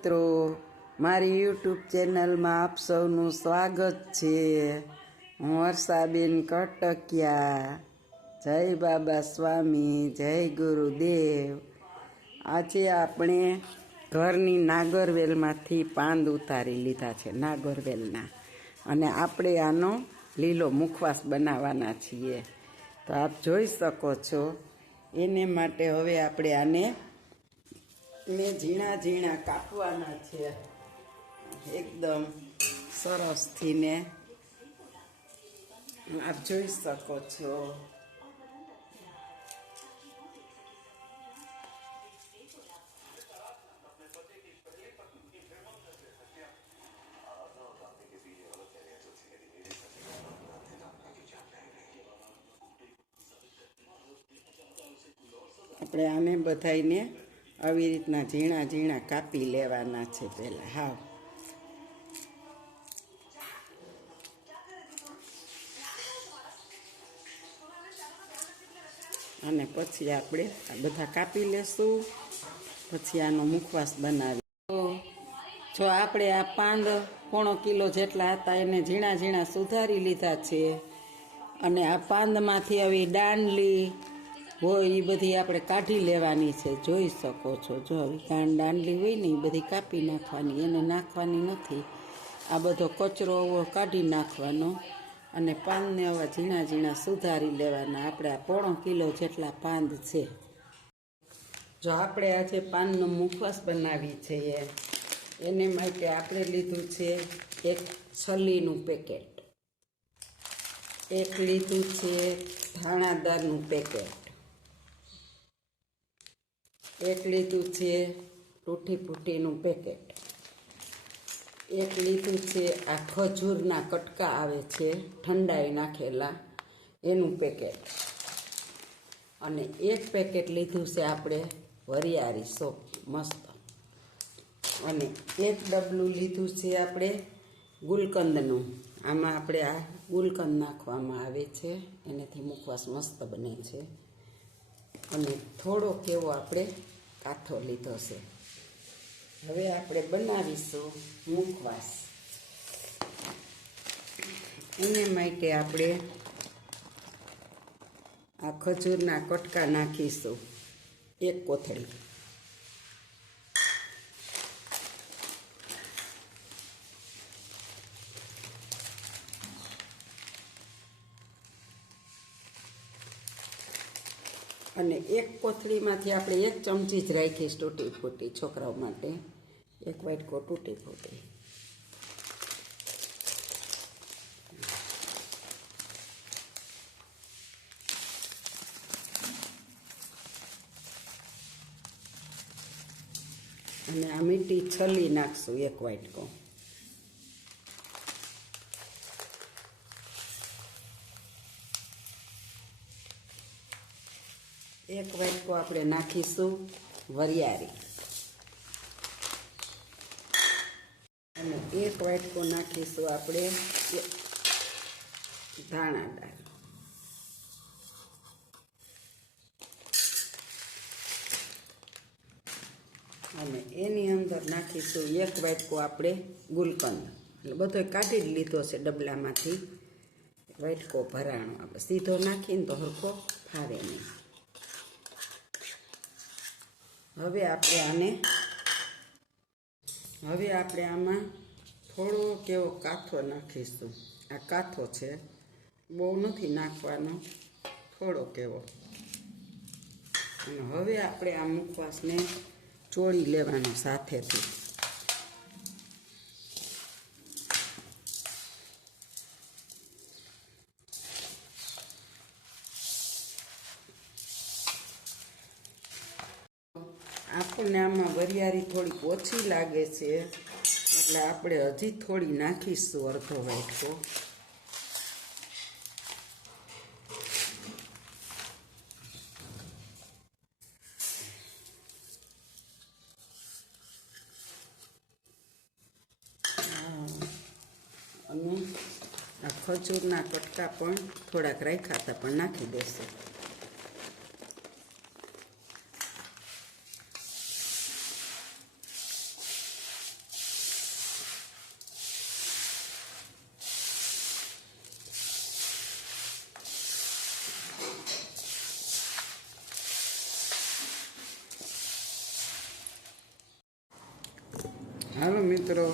મિત્રો, મારી યુટ્યુબ ચેનલમાં આપ સૌનું સ્વાગત છે। હું વર્ષાબેન કટકિયા। જય બાબા સ્વામી, જય ગુરુદેવ। આજે આપણે ઘરની નાગરવેલમાંથી પાંદ ઉતારી લીધા છે, નાગરવેલના, અને આપણે આનો લીલો મુખવાસ બનાવવાના છીએ। તો આપ જોઈ શકો છો। એને માટે હવે આપણે આને ઝીણા ઝીણા કાપવાના છે, એકદમ સરસથી ને આપ જોઈ શકો છો। આપણે આને બધાઈને આવી રીતના ઝીણા ઝીણા કાપી લેવાના છે પહેલાં, હાવ અને પછી આપણે આ બધા કાપી લેશું, પછી આનો મુખવાસ બનાવી। જો આપણે આ પાંદ 1.5 કિલો જેટલા હતા એને ઝીણા ઝીણા સુધારી લીધા છે, અને આ પાંદમાંથી આવી દાંડલી હોય એ બધી આપણે કાઢી લેવાની છે, જોઈ શકો છો। જો આવી દાંડલી હોય ને એ બધી કાપી નાખવાની, એને નાખવાની નથી, આ બધો કચરો કાઢી નાખવાનો, અને પાંદને આવા ઝીણા ઝીણા સુધારી લેવાના। આપણે આ 1.5 કિલો જેટલા પાંદ છે। જો આપણે આજે પાનનો મુખવાસ બનાવી છે, એને માટે આપણે લીધું છે એક છલીનું પેકેટ, એક લીધું છે ધાણાદારનું પેકેટ, એક લીધું છે તૂટી ફૂટીનું પેકેટ, એક લીધું છે આ ખજૂરના કટકા આવે છે ઠંડાઈ નાખેલા એનું પેકેટ, અને એક પેકેટ લીધું છે આપણે વરિયાળી સોપ મસ્ત, અને એક ડબલું લીધું છે આપણે ગુલકંદનું। આમાં આપણે આ ગુલકંદ નાખવામાં આવે છે, એનાથી મુખવાસ મસ્ત બને છે। અને થોડોક એવો આપણે કાથો લીધો છે। હવે આપણે બનાવીશું મુખવાસ। એને માટે આપણે આ ખજૂરના કટકા નાખીશું, એક કોથળી, અને એક કોથળીમાંથી આપણે 1 ચમચી જ રાખીશ તૂટી ફૂટી, છોકરાઓ માટે 1 વાટકો તૂટી ફૂટી। અને આ મીઠી છલી નાખશું 1 વાટકો, એક વાટકો આપણે નાખીશું વરિયાળી, અને 1 વાટકો નાખીશું આપણે ધાણાદાર, અને એની અંદર નાખીશું 1 વાટકો આપણે ગુલકંદ, એટલે બધો કાઢી જ લીધો છે ડબલામાંથી, વાટકો ભરાણો, આપણે સીધો નાખીને તો હરખો ફાવે નહીં। હવે આપણે આમાં થોડોક એવો કાથો નાખીશું, આ કાથો છે, બહુ નથી નાખવાનો, થોડોક એવો, અને હવે આપણે આ મુખવાસને ચોળી લેવાનો સાથેથી। આપણને આમાં વરિયાળી થોડીક ઓછી લાગે છે, એટલે આપણે હજી થોડી નાખીશું, અડધો વાટકો। અને આ ખજૂરના કટકા પણ થોડાક રાખ્યા હતા, પણ નાખી દેશે। હાલો મિત્રો,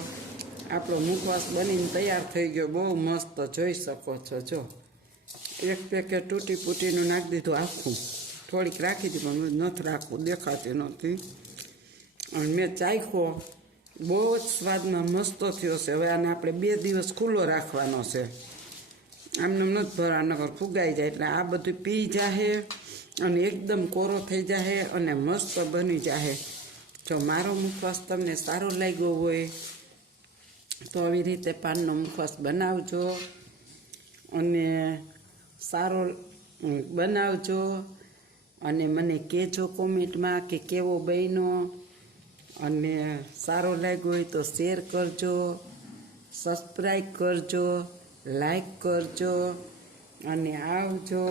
આપણો મુખવાસ બનીને તૈયાર થઈ ગયો. બહુ મસ્ત જોઈ શકો છો. જો એક પેકેટ તૂટી ફૂટીનું નાખી દીધું આખું. થોડીક રાખી હતી પણ નથી રાખવું, દેખાતી નથી. અને મેં ચાખ્યો, બહુ જ સ્વાદમાં મસ્ત થયો છે. હવે આને આપણે 2 દિવસ ખુલ્લો રાખવાનો છે. આમને નથી ભરવાનો, નકર ફુગાઈ જાય. એટલે આ બધું પી જાહે અને એકદમ કોરો થઈ જાહે અને મસ્ત બની જાહે. જો મારો મુખવાસ તમને સારો લાગ્યો હોય તો આવી રીતે પાનનો મુખવાસ બનાવજો અને સારો બનાવજો અને મને કહેજો કોમેન્ટમાં કે કેવો બન્યો. અને સારો લાગ્યો હોય તો શેર કરજો, સબસ્ક્રાઈબ કરજો, લાઈક કરજો અને આવજો.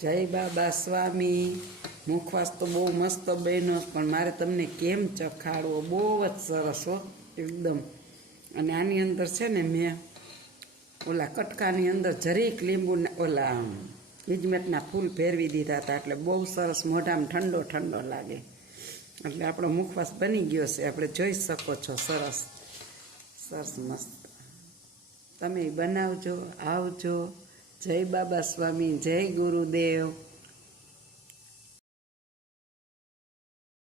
જય બાબા સ્વામી. મુખવાસ તો બહુ મસ્ત બન્યો પણ મારે તમને કેમ ચખાડવો, બહુ જ સરસ હો એકદમ. અને આની અંદર છે ને મેં ઓલા કટકાની અંદર જરીક લીંબુ ઓલા મિજમેટના ફૂલ ફેરવી દીધા હતા, એટલે બહુ સરસ મોઢામાં ઠંડો ઠંડો લાગે. એટલે આપણો મુખવાસ બની ગયો છે, આપણે જોઈ શકો છો. સરસ સરસ મસ્ત. તમે બનાવજો, આવજો. જય બાબા સ્વામી, જય ગુરુદેવ.